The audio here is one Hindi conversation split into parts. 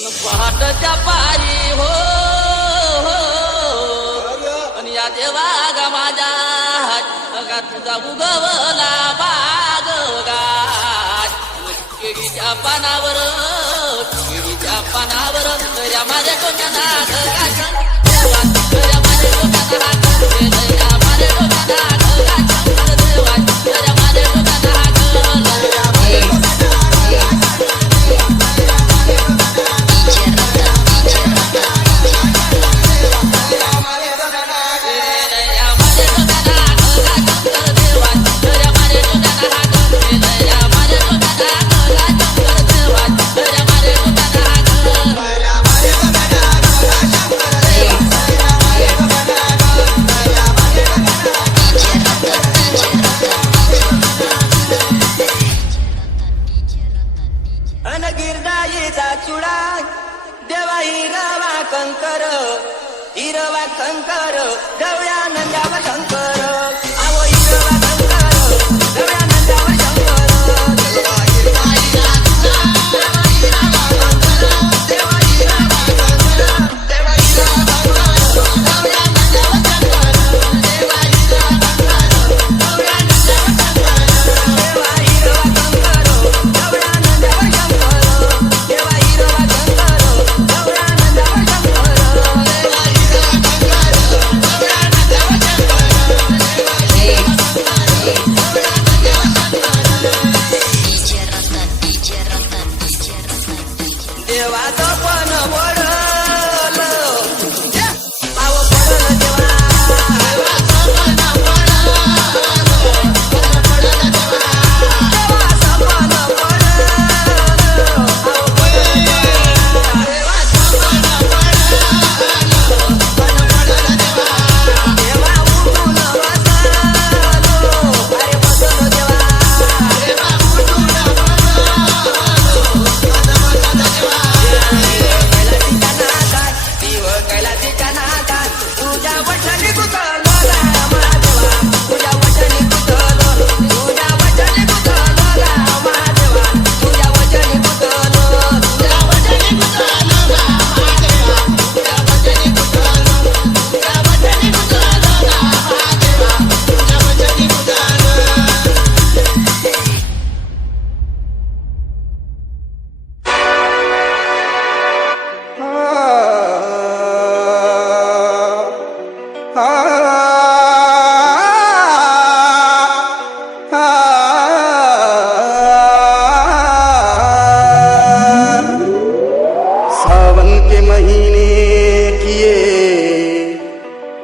पण पहाटच्या पारी हो, हो. आणि या देवा गा माझ्या तुझा उगवला बाग गाय केळीच्या पानावर केळीच्या पानावर या माझ्या डोक्याला ढगाच्या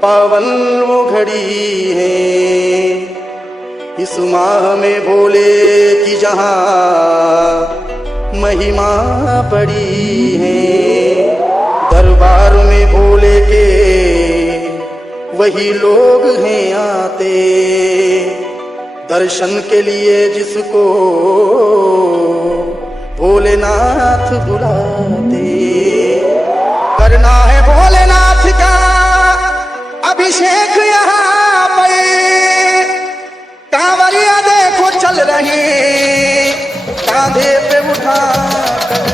पावन वो घड़ी है। इस माह में भोले की जहाँ महिमा पड़ी है। दरबार में भोले के वही लोग हैं आते। दर्शन के लिए जिसको भोलेनाथ बुलाते। करना है भोलेनाथ का अभिषेक यहाँ पर कांवरिया देखो चल रहे कांधे पे उठा कर।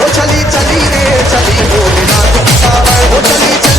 वो चली चली रे चली भोलेनाथ की पावर वो चली चली रे चली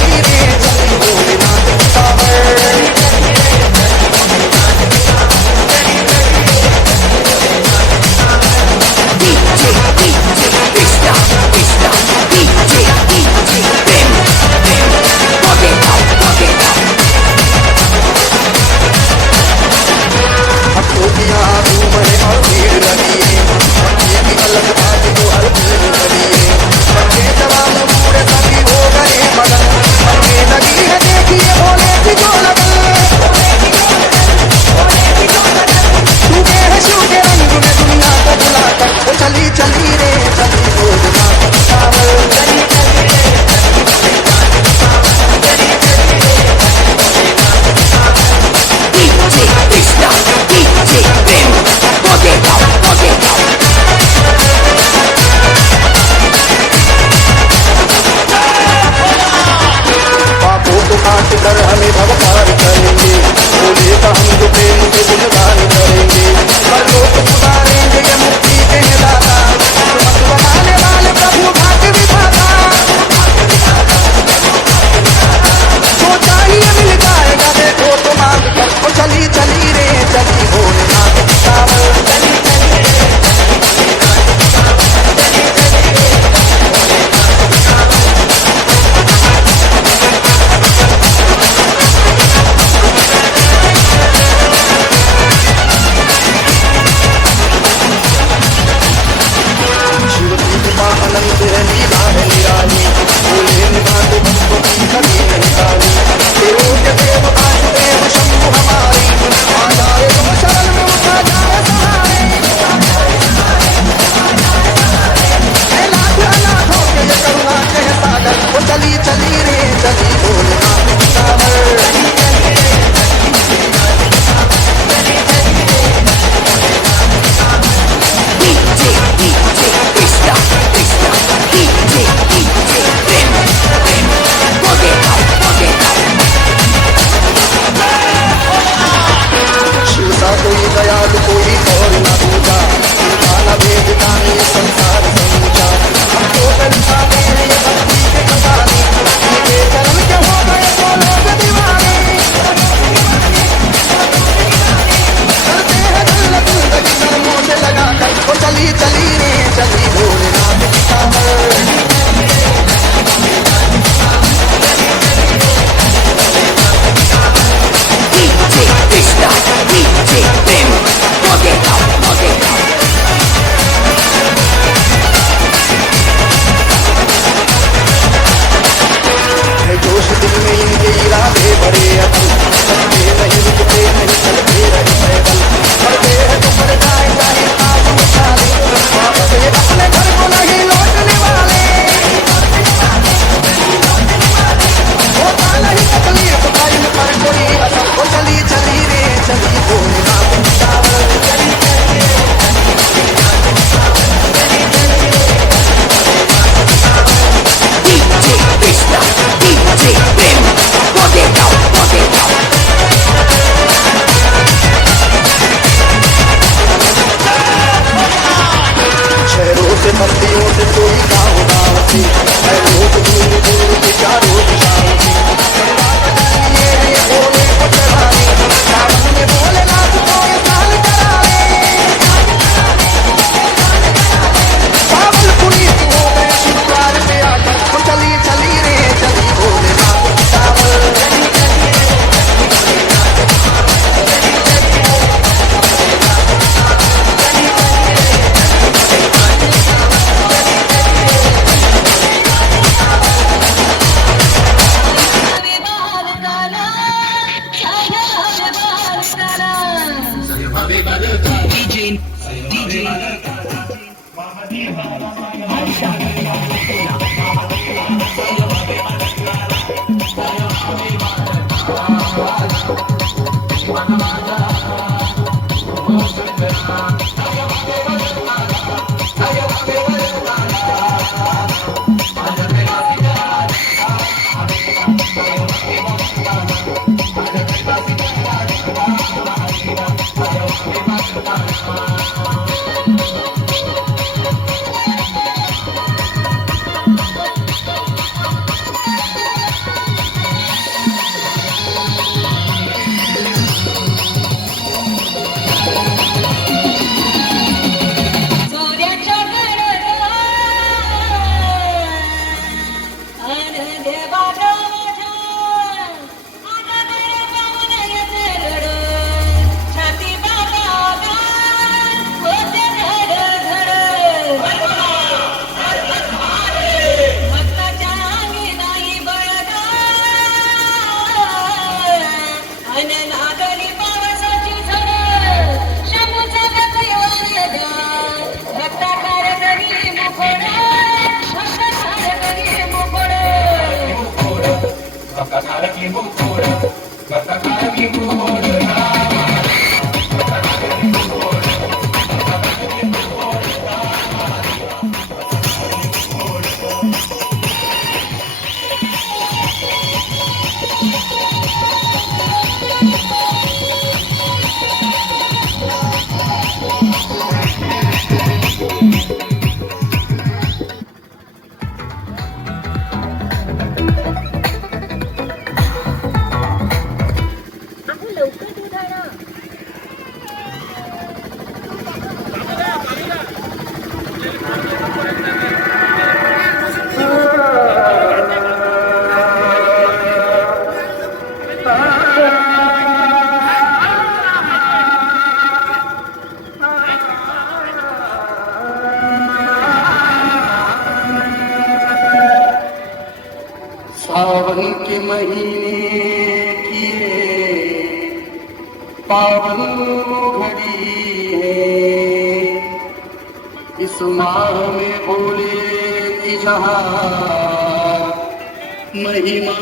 महिमा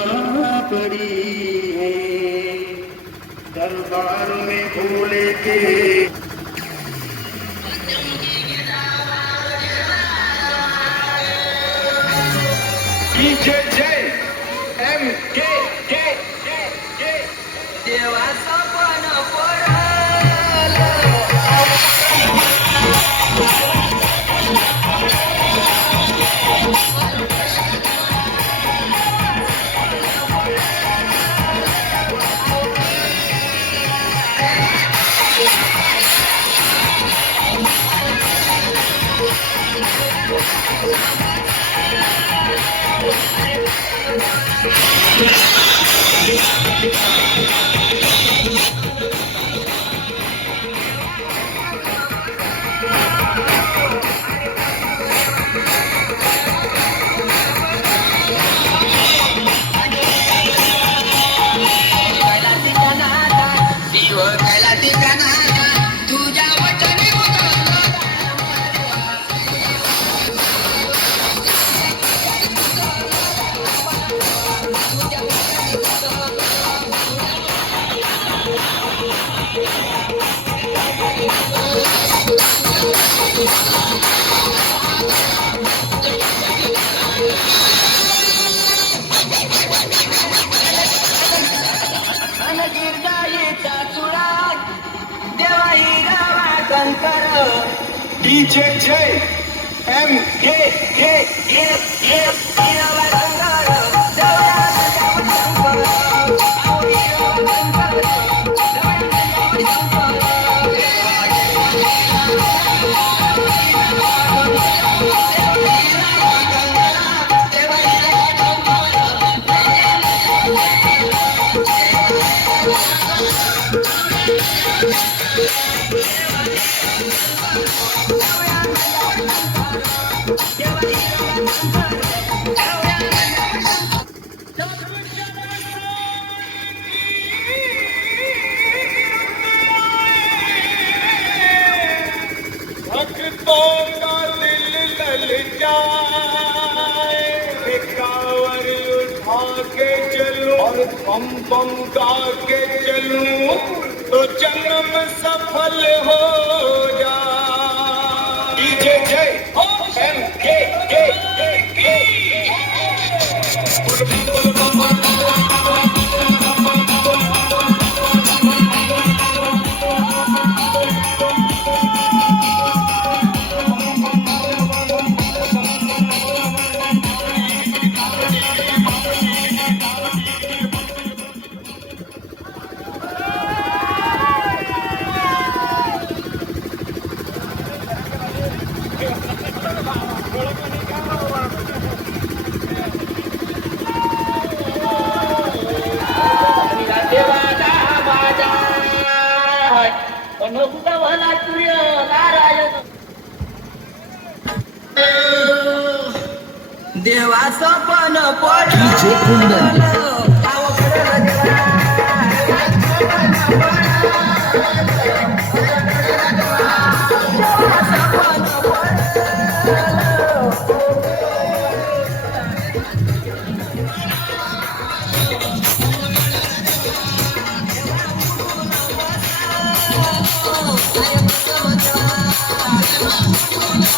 पड़ी है। दरबार में भोले के DJ J M A A A A A और बम बम गा के चलूं तो जन्म सफल हो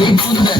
Sin duda.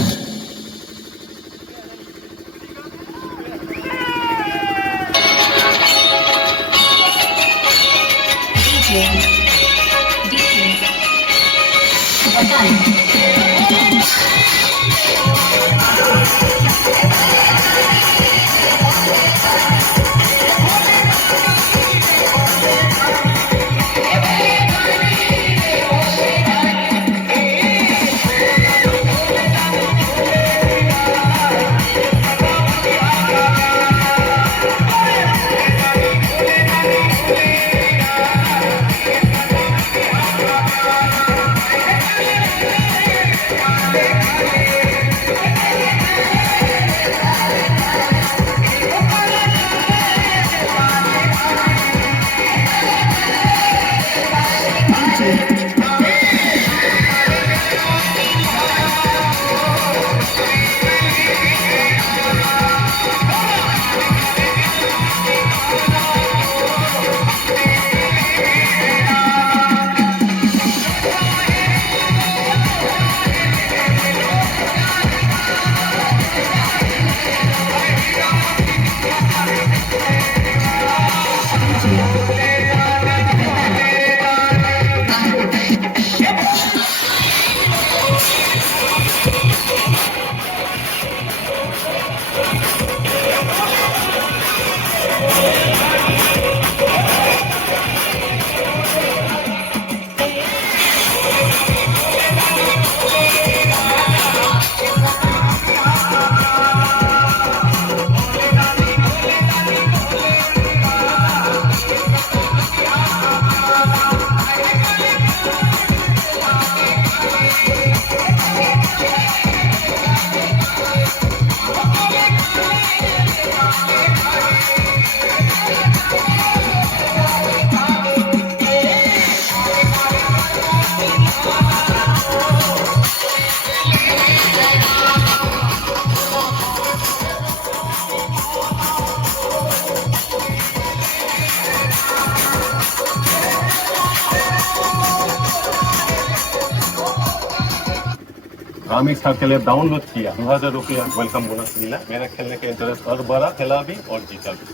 आमिर खान के लिए डाउनलोड किया, दो हज़ार रुपया वेलकम बोनस मिला। मेरा खेलने का इंटरेस्ट और बढ़ा, खेला भी और जीता भी